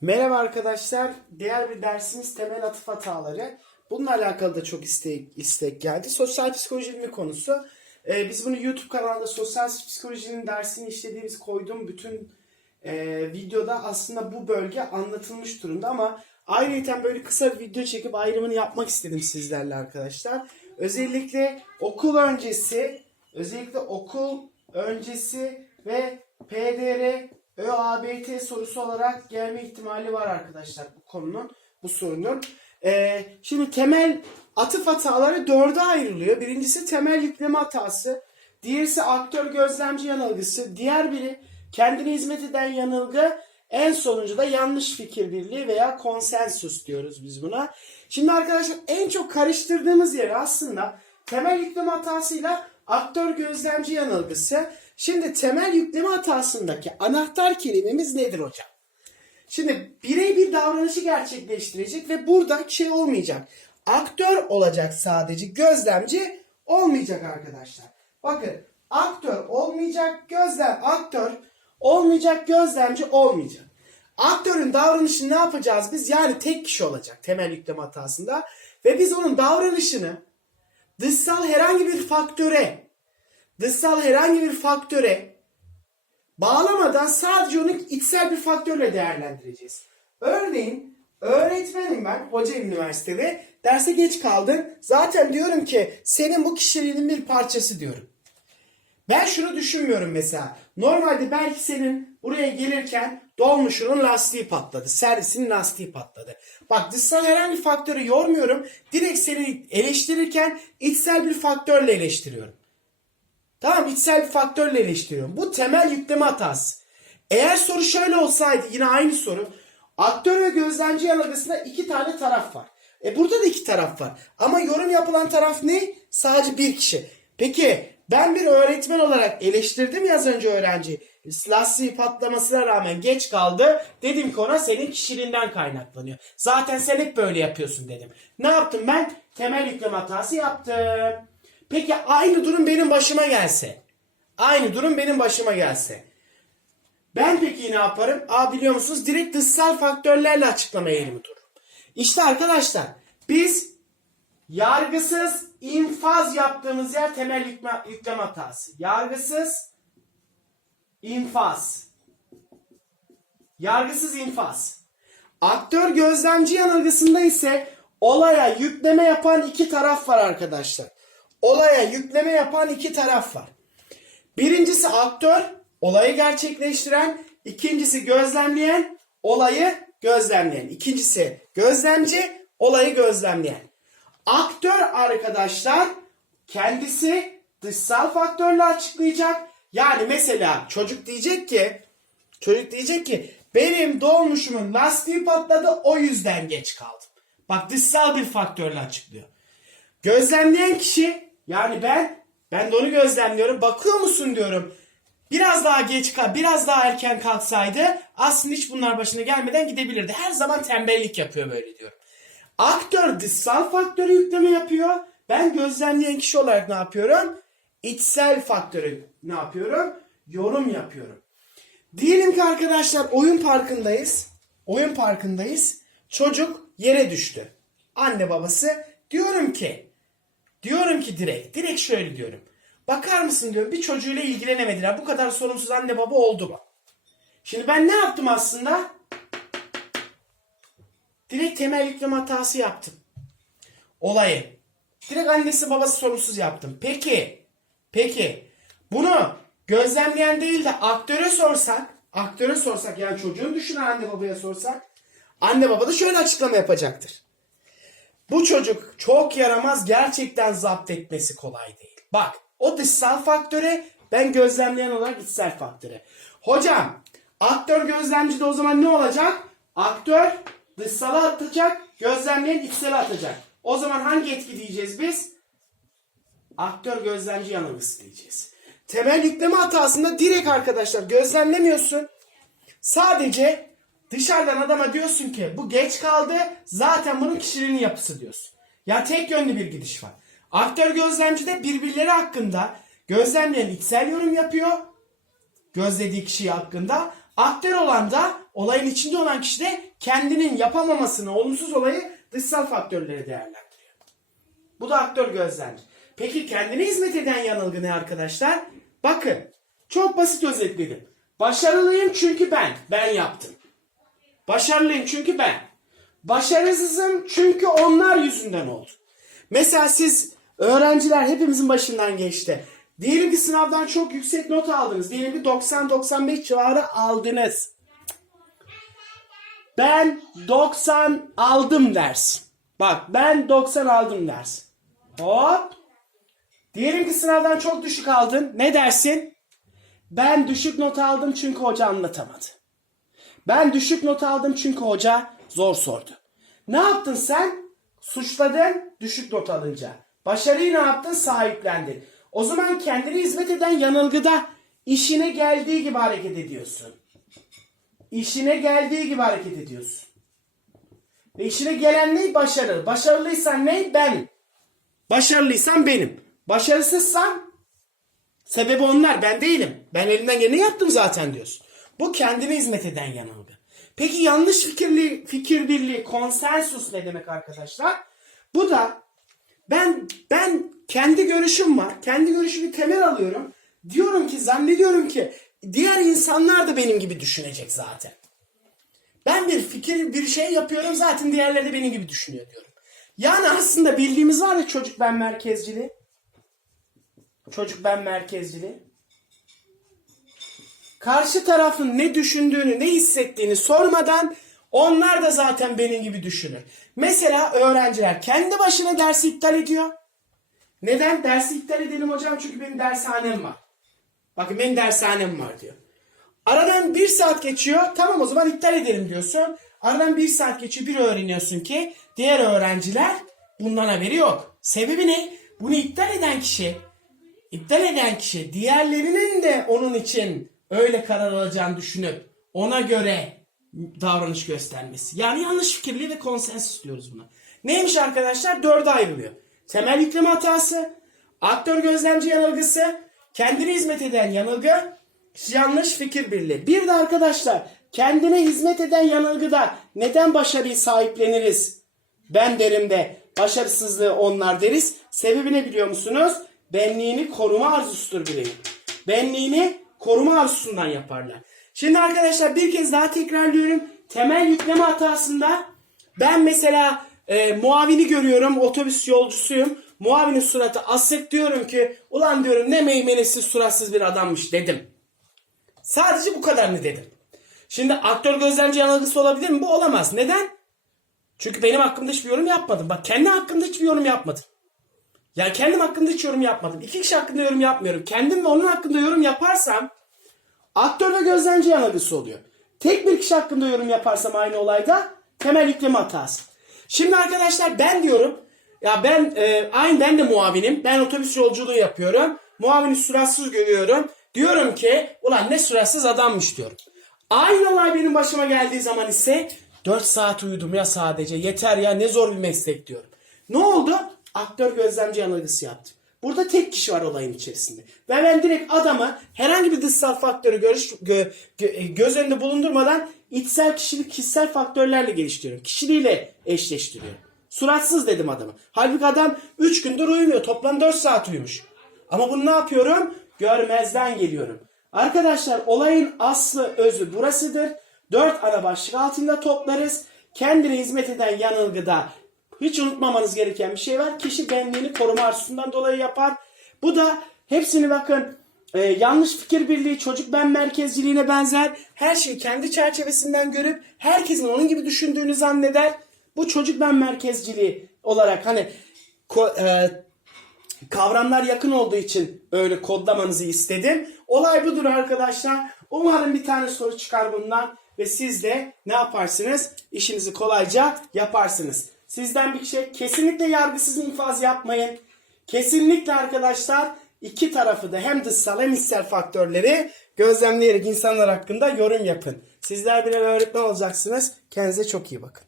Merhaba arkadaşlar. Diğer bir dersimiz temel atıf hataları. Bununla alakalı da çok istek, istek geldi. Sosyal psikolojinin bir konusu. Ee, biz bunu YouTube kanalında sosyal psikolojinin dersini işlediğimiz koyduğum bütün e, videoda aslında bu bölge anlatılmış durumda ama ayrıca böyle kısa bir video çekip ayrımını yapmak istedim sizlerle arkadaşlar. Özellikle okul öncesi, özellikle okul öncesi ve PDR ÖABT sorusu olarak gelme ihtimali var arkadaşlar bu konunun, bu sorunun. Ee, şimdi temel atıf hataları dörde ayrılıyor. Birincisi temel yükleme hatası. Diğerisi aktör gözlemci yanılgısı. Diğer biri kendine hizmet eden yanılgı. En sonuncu da yanlış fikir birliği veya konsensus diyoruz biz buna. Şimdi arkadaşlar en çok karıştırdığımız yer aslında temel yükleme hatasıyla aktör gözlemci yanılgısı. Şimdi temel yükleme hatasındaki anahtar kelimemiz nedir hocam? Şimdi birey bir davranışı gerçekleştirecek ve burada şey olmayacak. Aktör olacak sadece. Gözlemci olmayacak arkadaşlar. Bakın aktör olmayacak, gözlem aktör olmayacak, gözlemci olmayacak. Aktörün davranışını ne yapacağız biz? Yani tek kişi olacak temel yükleme hatasında ve biz onun davranışını dışsal herhangi bir faktöre dışsal herhangi bir faktöre bağlamadan sadece onu içsel bir faktörle değerlendireceğiz. Örneğin öğretmenim ben hoca üniversitede derse geç kaldın. Zaten diyorum ki senin bu kişiliğinin bir parçası diyorum. Ben şunu düşünmüyorum mesela. Normalde belki senin buraya gelirken dolmuşunun lastiği patladı. Servisinin lastiği patladı. Bak dışsal herhangi bir faktörü yormuyorum. Direkt seni eleştirirken içsel bir faktörle eleştiriyorum. Tamam içsel bir faktörle eleştiriyorum. Bu temel yükleme hatası. Eğer soru şöyle olsaydı yine aynı soru. Aktör ve gözlemci yanılgısında iki tane taraf var. E burada da iki taraf var. Ama yorum yapılan taraf ne? Sadece bir kişi. Peki ben bir öğretmen olarak eleştirdim ya az önce öğrenci. Lastiği patlamasına rağmen geç kaldı. Dedim ki ona senin kişiliğinden kaynaklanıyor. Zaten sen hep böyle yapıyorsun dedim. Ne yaptım ben? Temel yükleme hatası yaptım. Peki aynı durum benim başıma gelse. Aynı durum benim başıma gelse. Ben peki ne yaparım? Aa biliyor musunuz? Direkt dışsal faktörlerle açıklama eğilimi dururum. İşte arkadaşlar biz yargısız infaz yaptığımız yer temel yükleme hatası. Yargısız infaz. Yargısız infaz. Aktör gözlemci yanılgısında ise olaya yükleme yapan iki taraf var arkadaşlar. Olaya yükleme yapan iki taraf var. Birincisi aktör, olayı gerçekleştiren, ikincisi gözlemleyen, olayı gözlemleyen. İkincisi gözlemci, olayı gözlemleyen. Aktör arkadaşlar kendisi dışsal faktörle açıklayacak. Yani mesela çocuk diyecek ki çocuk diyecek ki benim dolmuşumun lastiği patladı o yüzden geç kaldım. Bak dışsal bir faktörle açıklıyor. Gözlemleyen kişi yani ben ben de onu gözlemliyorum. Bakıyor musun diyorum. Biraz daha geç kal, biraz daha erken kalksaydı aslında hiç bunlar başına gelmeden gidebilirdi. Her zaman tembellik yapıyor böyle diyorum. Aktör dışsal faktörü yükleme yapıyor. Ben gözlemleyen kişi olarak ne yapıyorum? İçsel faktörü ne yapıyorum? Yorum yapıyorum. Diyelim ki arkadaşlar oyun parkındayız. Oyun parkındayız. Çocuk yere düştü. Anne babası diyorum ki diyorum ki direkt direkt şöyle diyorum. Bakar mısın diyorum bir çocuğuyla ilgilenemediler. Bu kadar sorumsuz anne baba oldu mu? Şimdi ben ne yaptım aslında? Direkt temel yükleme hatası yaptım. Olayı. Direkt annesi babası sorumsuz yaptım. Peki. Peki. Bunu gözlemleyen değil de aktöre sorsak. Aktöre sorsak yani çocuğun düşünen anne babaya sorsak. Anne baba da şöyle açıklama yapacaktır. Bu çocuk çok yaramaz gerçekten zapt etmesi kolay değil. Bak o dışsal faktöre ben gözlemleyen olarak içsel faktöre. Hocam aktör gözlemci de o zaman ne olacak? Aktör dışsala atacak, gözlemleyen içsele atacak. O zaman hangi etki diyeceğiz biz? Aktör gözlemci yanılgısı diyeceğiz. Temel yükleme hatasında direkt arkadaşlar gözlemlemiyorsun. Sadece dışarıdan adama diyorsun ki bu geç kaldı zaten bunun kişiliğinin yapısı diyorsun. Ya tek yönlü bir gidiş var. Aktör gözlemci de birbirleri hakkında gözlemleyen içsel yorum yapıyor. Gözlediği kişi hakkında. Aktör olan da olayın içinde olan kişi de kendinin yapamamasını, olumsuz olayı dışsal faktörlere değerlendiriyor. Bu da aktör gözlemci. Peki kendine hizmet eden yanılgı ne arkadaşlar? Bakın çok basit özetledim. Başarılıyım çünkü ben. Ben yaptım. Başarılıyım çünkü ben. Başarısızım çünkü onlar yüzünden oldu. Mesela siz öğrenciler hepimizin başından geçti. Diyelim ki sınavdan çok yüksek not aldınız. Diyelim ki 90-95 civarı aldınız. Ben 90 aldım dersin. Bak ben 90 aldım dersin. Hop. Diyelim ki sınavdan çok düşük aldın. Ne dersin? Ben düşük not aldım çünkü hoca anlatamadı. Ben düşük not aldım çünkü hoca zor sordu. Ne yaptın sen? Suçladın düşük not alınca. Başarıyı ne yaptın? Sahiplendin. O zaman kendine hizmet eden yanılgıda işine geldiği gibi hareket ediyorsun. İşine geldiği gibi hareket ediyorsun. Ve işine gelen ne? Başarı. Başarılıysan ne? Ben. Başarılıysan benim. Başarısızsan sebebi onlar. Ben değilim. Ben elimden geleni yaptım zaten diyorsun. Bu kendine hizmet eden yanılgı. Peki yanlış fikirli, fikir birliği, konsensus ne demek arkadaşlar? Bu da ben ben kendi görüşüm var. Kendi görüşümü temel alıyorum. Diyorum ki zannediyorum ki diğer insanlar da benim gibi düşünecek zaten. Ben bir fikir bir şey yapıyorum zaten diğerleri de benim gibi düşünüyor diyorum. Yani aslında bildiğimiz var ya çocuk ben merkezciliği. Çocuk ben merkezciliği. Karşı tarafın ne düşündüğünü, ne hissettiğini sormadan onlar da zaten benim gibi düşünür. Mesela öğrenciler kendi başına dersi iptal ediyor. Neden? Dersi iptal edelim hocam çünkü benim dershanem var. Bakın benim dershanem var diyor. Aradan bir saat geçiyor. Tamam o zaman iptal edelim diyorsun. Aradan bir saat geçiyor. Bir öğreniyorsun ki diğer öğrenciler bundan haberi yok. Sebebi ne? Bunu iptal eden kişi, iptal eden kişi diğerlerinin de onun için öyle karar alacağını düşünüp ona göre davranış göstermesi. Yani yanlış fikirli ve konsensus diyoruz buna. Neymiş arkadaşlar? Dörde ayrılıyor. Temel yükleme hatası, aktör gözlemci yanılgısı, kendine hizmet eden yanılgı, yanlış fikir birliği. Bir de arkadaşlar kendine hizmet eden yanılgıda neden başarıyı sahipleniriz? Ben derim de başarısızlığı onlar deriz. Sebebi ne biliyor musunuz? Benliğini koruma arzusudur bireyin. Benliğini koruma arzusundan yaparlar. Şimdi arkadaşlar bir kez daha tekrarlıyorum. Temel yükleme hatasında ben mesela e, muavini görüyorum. Otobüs yolcusuyum. Muavinin suratı asık diyorum ki ulan diyorum ne meymenesiz suratsız bir adammış dedim. Sadece bu kadarını dedim. Şimdi aktör gözlemci yanılgısı olabilir mi? Bu olamaz. Neden? Çünkü benim hakkımda hiçbir yorum yapmadım. Bak kendi hakkımda hiçbir yorum yapmadım. Yani kendim hakkında hiç yorum yapmadım. İki kişi hakkında yorum yapmıyorum. Kendim ve onun hakkında yorum yaparsam aktör ve gözlemci yanılgısı oluyor. Tek bir kişi hakkında yorum yaparsam aynı olayda temel yükleme hatası. Şimdi arkadaşlar ben diyorum ya ben e, aynı ben de muavinim. Ben otobüs yolculuğu yapıyorum. Muavini suratsız görüyorum. Diyorum ki ulan ne suratsız adammış diyorum. Aynı olay benim başıma geldiği zaman ise 4 saat uyudum ya sadece. Yeter ya ne zor bir meslek diyorum. Ne oldu? Aktör gözlemci yanılgısı yaptım. Burada tek kişi var olayın içerisinde. Ve ben direkt adamı herhangi bir dışsal faktörü görüş, gö- gö- göz önünde bulundurmadan içsel kişilik kişisel faktörlerle geliştiriyorum. Kişiliğiyle eşleştiriyorum. Suratsız dedim adamı. Halbuki adam 3 gündür uyumuyor. Toplam 4 saat uyumuş. Ama bunu ne yapıyorum? Görmezden geliyorum. Arkadaşlar olayın aslı özü burasıdır. 4 ana başlık altında toplarız. Kendine hizmet eden yanılgıda hiç unutmamanız gereken bir şey var. Kişi benliğini koruma arzusundan dolayı yapar. Bu da hepsini bakın e, yanlış fikir birliği, çocuk ben merkezciliğine benzer. Her şeyi kendi çerçevesinden görüp herkesin onun gibi düşündüğünü zanneder. Bu çocuk ben merkezciliği olarak hani ko- e, kavramlar yakın olduğu için öyle kodlamanızı istedim. Olay budur arkadaşlar. Umarım bir tane soru çıkar bundan ve siz de ne yaparsınız? İşinizi kolayca yaparsınız. Sizden bir şey kesinlikle yargısız infaz yapmayın. Kesinlikle arkadaşlar iki tarafı da hem dışsal hem içsel faktörleri gözlemleyerek insanlar hakkında yorum yapın. Sizler birer öğretmen olacaksınız. Kendinize çok iyi bakın.